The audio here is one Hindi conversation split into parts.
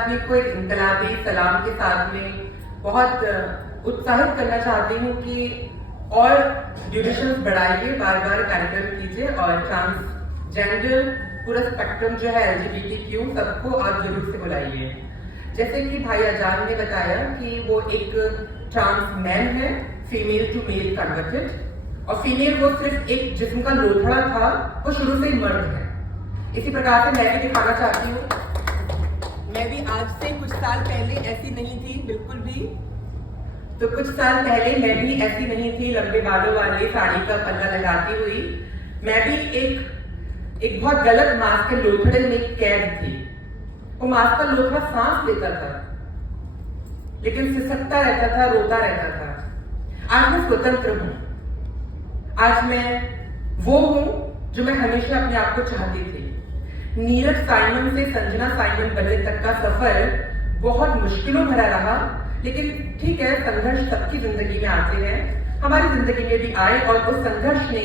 को एक इनकलाबी सलाम के साथ में बहुत उत्साहित करना चाहती हूँ कि और ड्यूरेशंस बढ़ाइए, बार बार कार्यक्रम कीजिए और ट्रांसजेंडर पूरा स्पेक्ट्रम जो है LGBTQ सबको आप जरूर से बुलाइए। जैसे कि भाई अजान ने बताया कि वो एक ट्रांस मैन है, फीमेल टू मेल कन्वर्टेड, और फीमेल वो सिर्फ एक जिस्म का लोथड़ा था, वो शुरू से ही मर्द है। इसी प्रकार से मैं भी दिखाना चाहती हूँ, मैं भी आज से कुछ साल पहले ऐसी नहीं थी बिल्कुल भी। तो कुछ साल पहले मैं भी ऐसी नहीं थी, लंबे बालों वाले, साड़ी का पल्ला लगाती हुई। मैं भी एक बहुत गलत मांस के लोथड़े में कैद थी। वो मांस का लोथड़ा सांस लेता था, लेकिन सिसकता रहता था, रोता रहता था। आज मैं स्वतंत्र हूं। आज मैं वो हूं जो मैं हमेशा अपने आप को चाहती थी। नीरज साइमन से संजना साइमन बनने तक का सफर बहुत मुश्किलों भरा रहा, लेकिन ठीक है, संघर्ष सबकी जिंदगी में आते हैं, हमारी जिंदगी में भी आए, और उस संघर्ष ने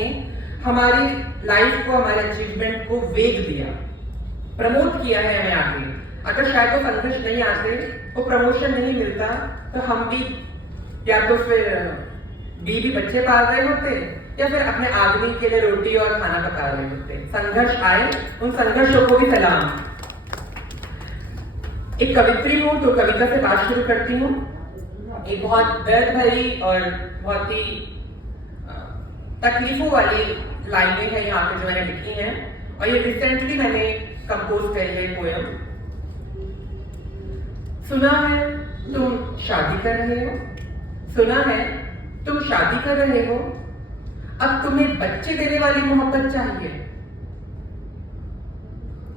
हमारी लाइफ को, हमारे अचीवमेंट को वेग दिया, प्रमोट किया है हमें आगे। अगर शायद वो संघर्ष नहीं आते, वो प्रमोशन नहीं मिलता, तो हम भी या तो फिर बीवी बच्चे पाल रहे होते या फिर अपने आदमी के लिए रोटी और खाना पका रहे होते। संघर्ष आए, उन संघर्षों को भी सलाम। एक कवित्री हूं तो कविता से बात शुरू करती हूँ। एक बहुत दर्द भरी और बहुत ही तकलीफों वाली लाइनें हैं यहाँ पे जो मैंने लिखी हैं, और ये रिसेंटली मैंने कंपोज करी है पोयम। सुना है तुम शादी कर रहे हो, सुना है तुम शादी कर रहे हो, अब तुम्हें बच्चे देने वाली मोहब्बत चाहिए,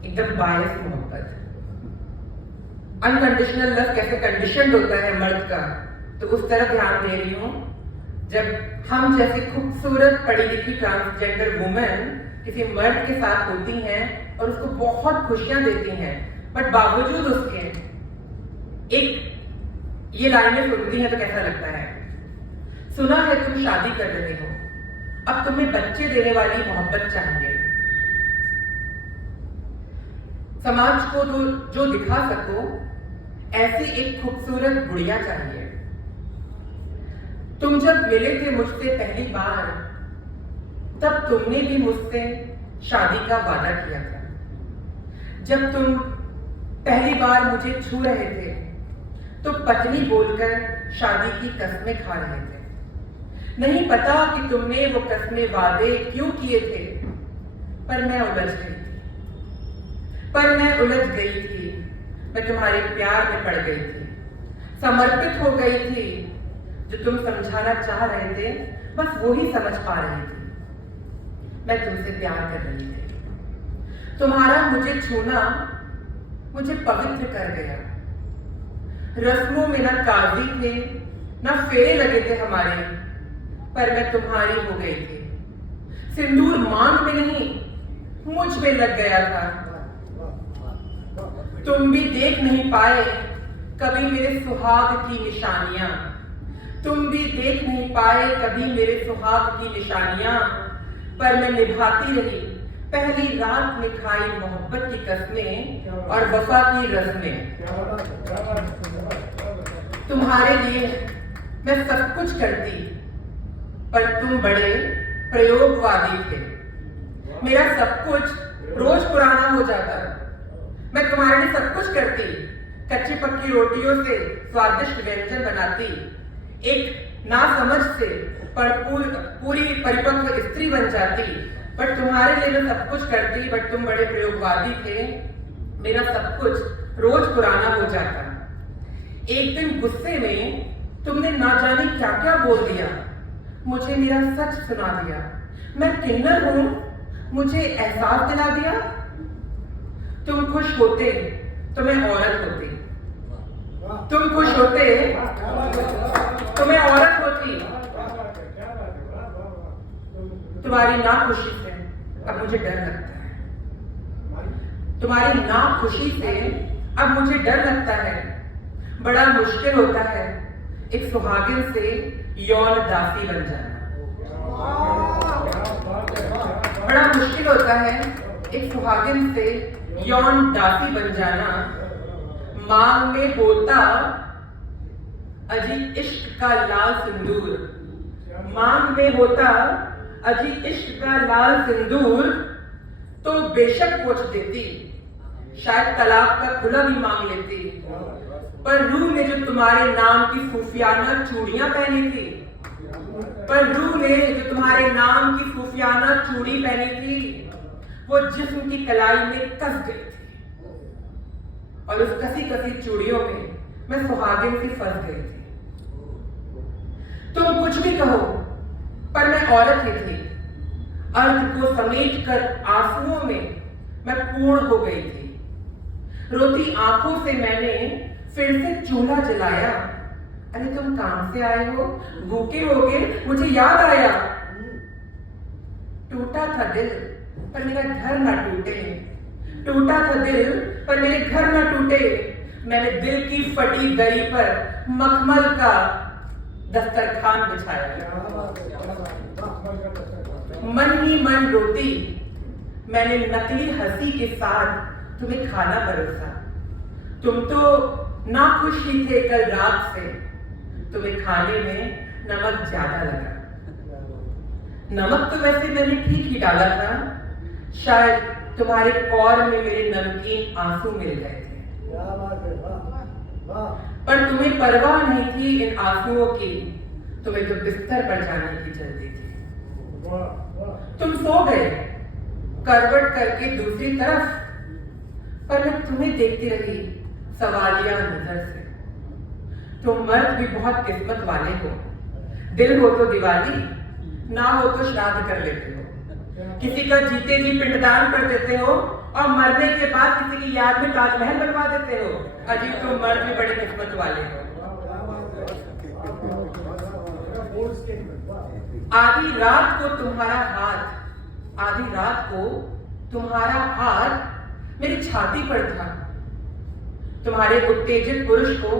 एकदम बायस मोहब्बत। अनकंडीशनल लव कैसे कंडीशनड होता है मर्द का, तो उस तरफ ध्यान दे रही हूं। जब हम जैसी खूबसूरत पढ़ी लिखी ट्रांसजेंडर वुमेन किसी मर्द के साथ होती हैं और उसको बहुत खुशियां देती हैं, बट बावजूद उसके एक ये लाइनें सुनती हैं तो कैसा लगता है। सुना है तुम शादी कर रहे हो, अब तुम्हें बच्चे देने वाली मोहब्बत चाहिए। समाज को जो दिखा सको ऐसी एक खूबसूरत गुड़िया चाहिए। तुम जब मिले थे मुझसे पहली बार, तब तुमने भी मुझसे शादी का वादा किया था। जब तुम पहली बार मुझे छू रहे थे, तो पत्नी बोलकर शादी की कस्में खा रहे थे। नहीं पता कि तुमने वो कस्में वादे क्यों किए थे, पर मैं उलझ गई थी। मैं तुम्हारे प्यार में पड़ गई थी, समर्पित हो गई थी। जो तुम समझाना चाह रहे थे, बस वो ही समझ पा रही थी। मैं तुमसे प्यार कर रही थी। तुम्हारा मुझे छूना मुझे पवित्र कर गया। रस्मों में ना काजी थे, ना फेरे लगे थे हमारे, पर मैं तुम्हारी हो गई थी। सिंदूर मांग में नहीं, मुझ में लग गया था। तुम भी देख नहीं पाए कभी मेरे सुहाग की निशानियां। तुम भी देख नहीं पाए कभी मेरे सुहाग की निशानियां, पर मैं निभाती रही पहली रात में खाई मोहब्बत की कस्में और वफा की रस्में। तुम्हारे लिए मैं सब कुछ करती, पर तुम बड़े प्रयोगवादी थे। मेरा सब कुछ रोज पुराना हो जाता। मैं तुम्हारे लिए सब कुछ करती, कच्ची पक्की रोटियों से स्वादिष्ट व्यंजन बनाती, एक नासमझ से पर पूरी परिपक्व स्त्री बन जाती। बट तुम्हारे लिए मैं सब कुछ करती, बट तुम बड़े प्रयोगवादी थे। मेरा सब कुछ रोज पुराना हो जाता। एक दिन गुस्से में तुमने ना जाने क्या क्या बोल दिया, मुझे मेरा सच सुना दिया। मैं किन्नर हूं, मुझे एहसास दिला दिया। तुम खुश होते तो मैं औरत होती, तुम खुश होते तो मैं औरत होती। तुम्हारी नाखुशी से अब मुझे डर लगता है। तुम्हारी नाखुशी से अब मुझे डर लगता है। बड़ा मुश्किल होता है एक सुहागिन से यौन दासी बन जाना। बड़ा मुश्किल होता है एक सुहागिन से यौन दासी बन जाना। मांग में होता अजी इश्क का लाल सिंदूर, मांग में होता अजी इश्क का लाल सिंदूर, तो बेशक पूछ देती, शायद तलाक का खुला भी मांग लेती। पर रूह ने जो तुम्हारे नाम की सूफियाना चूड़ियां पहनी थी, पर रूह ने जो तुम्हारे नाम की सूफियाना चूड़ी पहनी थी, वो जिस्म की कलाई में कस गई थी, और उस कसी कसी चूड़ियों में मैं सुहागिन सी फंस गई थी। तुम कुछ भी कहो, पर मैं औरत ही थी। अर्थ को समेट कर आंसुओं में मैं पूर्ण हो गई थी। रोती आंखों से मैंने फिर से चूल्हा जलाया। अरे तुम काम से आए हो, भूखे होगे, मुझे याद आया। टूटा था दिल पर मेरा घर ना टूटे, टूटा था दिल पर मेरे घर ना टूटे। मैंने दिल की फटी दरी पर मखमल का दस्तरखान बिछाया। मन ही मन रोती मैंने नकली हंसी के साथ तुम्हें खाना परोसा। तुम तो ना खुश ही थे कल रात से, तुम्हें खाने में नमक ज्यादा लगा। नमक तो वैसे मैंने ठीक ही डाला था, शायद तुम्हारे कौर में मेरे नमकीन आंसू मिल गए थे। पर तुम्हें परवाह नहीं थी इन आंसुओं की, तुम्हें तो बिस्तर पर जाने की जल्दी थी। तुम सो गए करवट करके दूसरी तरफ, पर मैं तुम्हें देखती रही सवालिया नजर से। तुम मर्द भी बहुत किस्मत वाले हो, दिल हो तो दिवाली, ना हो तो श्राद्ध कर लेते हो। किसी का जीते जी पिंडदान कर देते हो और मरने के बाद किसी की याद में ताजमहल बनवा देते हो। अजीब, तुम मर्द भी बड़े किस्मत वाले हो। आधी रात को तुम्हारा हाथ, आधी रात को तुम्हारा हाथ मेरी छाती पर था। तुम्हारे उत्तेजित पुरुष को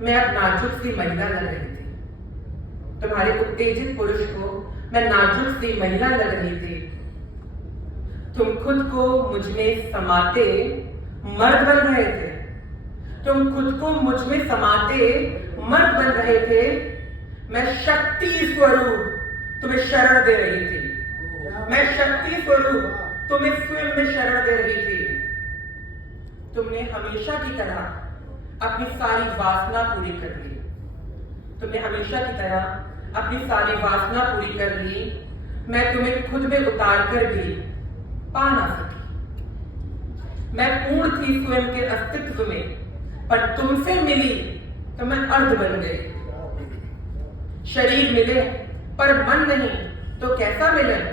मैं अब नाजुक सी महिला लग रही थी। तुम्हारे उत्तेजित पुरुष को मैं नाजुक सी महिला लग रही थी। तुम खुद को मुझ में समाते मर्द बन रहे थे। तुम खुद को मुझ में समाते मर्द बन रहे थे। मैं शक्ति स्वरूप तुम्हें शरण दे रही थी। मैं शक्ति स्वरूप तुम्हें स्वयं में शरण दे रही थी। तुमने हमेशा की तरह अपनी सारी वासना पूरी कर ली। तुमने हमेशा की तरह अपनी सारी वासना पूरी कर ली। मैं तुम्हें खुद में उतार कर भी पा ना सकी। मैं पूर्ण थी स्वयं के अस्तित्व में, पर तुमसे मिली तो मैं अर्ध बन गई। शरीर मिले पर मन नहीं तो कैसा मिलन?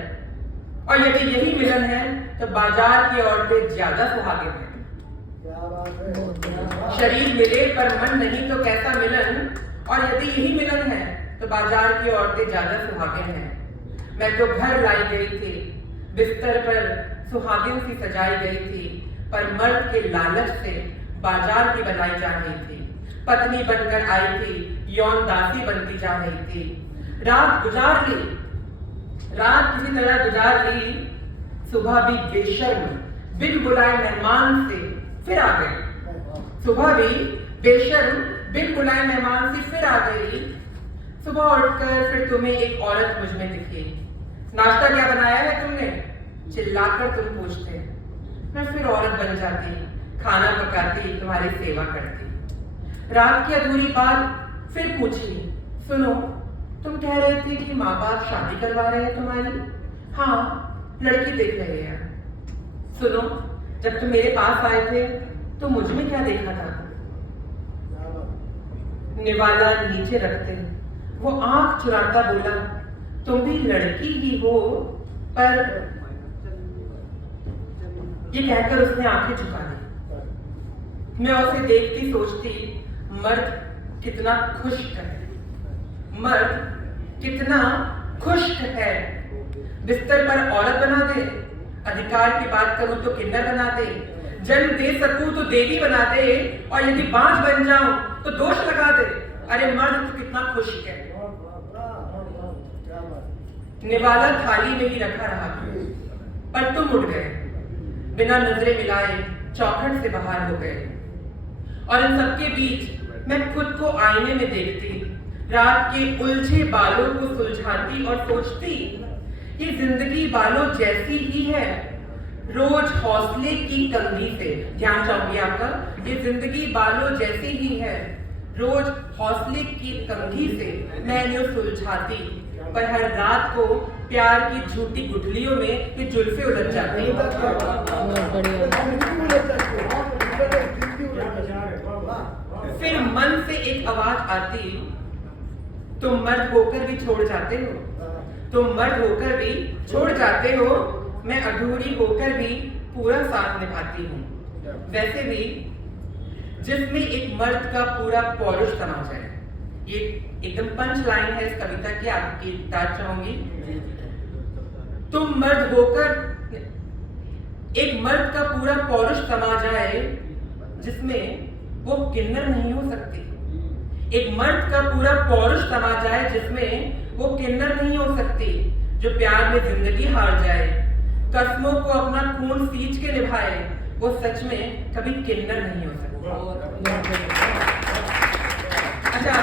और यदि यही मिलन है तो बाजार की औरतें ज्यादा सुहागिन हैं। शरीर मिले पर मन नहीं तो कैसा मिलन? और यदि यही मिलन है तो बाजार की औरतें ज्यादा सुहागिन हैं। मैं तो घर लाई गई थी, बिस्तर पर सुहागिन सी सजाई गई थी, पर मर्द के लालच से बाजार की बनाई जा रही थी। पत्नी बनकर आई थी, यौन दासी बनती जा रही थी। रात गुजार ली, रात किसी तरह गुजार ली। सुबह भी बेशर्म बिन बुलाए मेहमान से फिर आ गई। सुबह भी बेशर्म बिन बुलाए मेहमान से फिर आ गई। सुबह उठकर फिर तुम्हें एक औरत मुझ में दिखी। नाश्ता क्या बनाया है तुमने? चिल्लाकर तुम पूछते। मैं फिर औरत बन जाती, खाना पकाती, तुम्हारी सेवा करती। रात की अधूरी बात फिर पूछी। सुनो, तुम कह रहे थे कि माँ बाप शादी करवा रहे हैं तुम्हारी? हाँ, लड़की देख रहे हैं। सुनो, जब तुम मेरे पास आए थे तो मुझ में क्या देखा था? निवाला नीचे रखते वो आंख चुराता बोला, तुम भी लड़की ही हो, पर ये कहकर उसने आंखें झुका दी। मैं उसे देखती सोचती, मर्द कितना खुश्क है, मर्द कितना खुश्क है। बिस्तर पर औरत बना दे, अधिकार की बात करूं तो किन्नर बना दे, जन्म दे सकूं तो देवी बना दे, और यदि बांझ बन जाऊं तो दोष लगा दे। अरे मर्द तो कितना खुश्क है। निवाला थाली में ही रखा रहा, पर तुम उठ गए, बिना नजरें मिलाए चौखट से बाहर हो गए। और इन सबके बीच मैं खुद को आईने में देखती, रात के उलझे बालों को सुलझाती और सोचती, ये जिंदगी बालों जैसी ही है, रोज हौसले की कंघी से। ध्यान चाहूंगी आपका, ये जिंदगी बालों जैसी ही है, रोज हौसले की कंघी से मैं इन्हें सुलझाती, पर हर रात को प्यार की झूठी गुठलियों में ये जुल्फे उलझ जाती। फिर मन से एक आवाज आती, तुम मर्द होकर भी छोड़ जाते हो, तुम मर्द होकर भी छोड़ जाते हो, मैं अधूरी होकर भी पूरा साथ निभाती हूँ। वैसे भी जिसमें एक मर्द का पूरा पौरुष समा जाए, ये एकदम पंच लाइन है इस कविता की, आपकी दाद चाहूंगी। तुम मर्द होकर, एक मर्द का पूरा पौरुष समा जाए, जिसमें वो किन्नर नहीं हो सकती। एक मर्द का पूरा पौरुष समा जाए, जिसमें वो किन्नर नहीं हो सकती। जो प्यार में जिंदगी हार जाए, कस्मों को अपना खून सींच के निभाए, वो सच में कभी किन्नर नहीं हो सकता। अच्छा,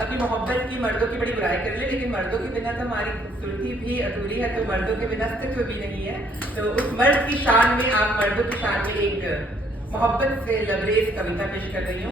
अपनी मोहब्बत की मर्दों की बड़ी बुराई कर ले, लेकिन मर्दों के बिना तो हमारी खूबसूरती भी अधूरी है, तो मर्दों के बिना अस्तित्व भी नहीं है। तो उस मर्द की शान में, आप मर्दों की शान में एक मोहब्बत से लबरेज कविता पेश कर रही हूँ।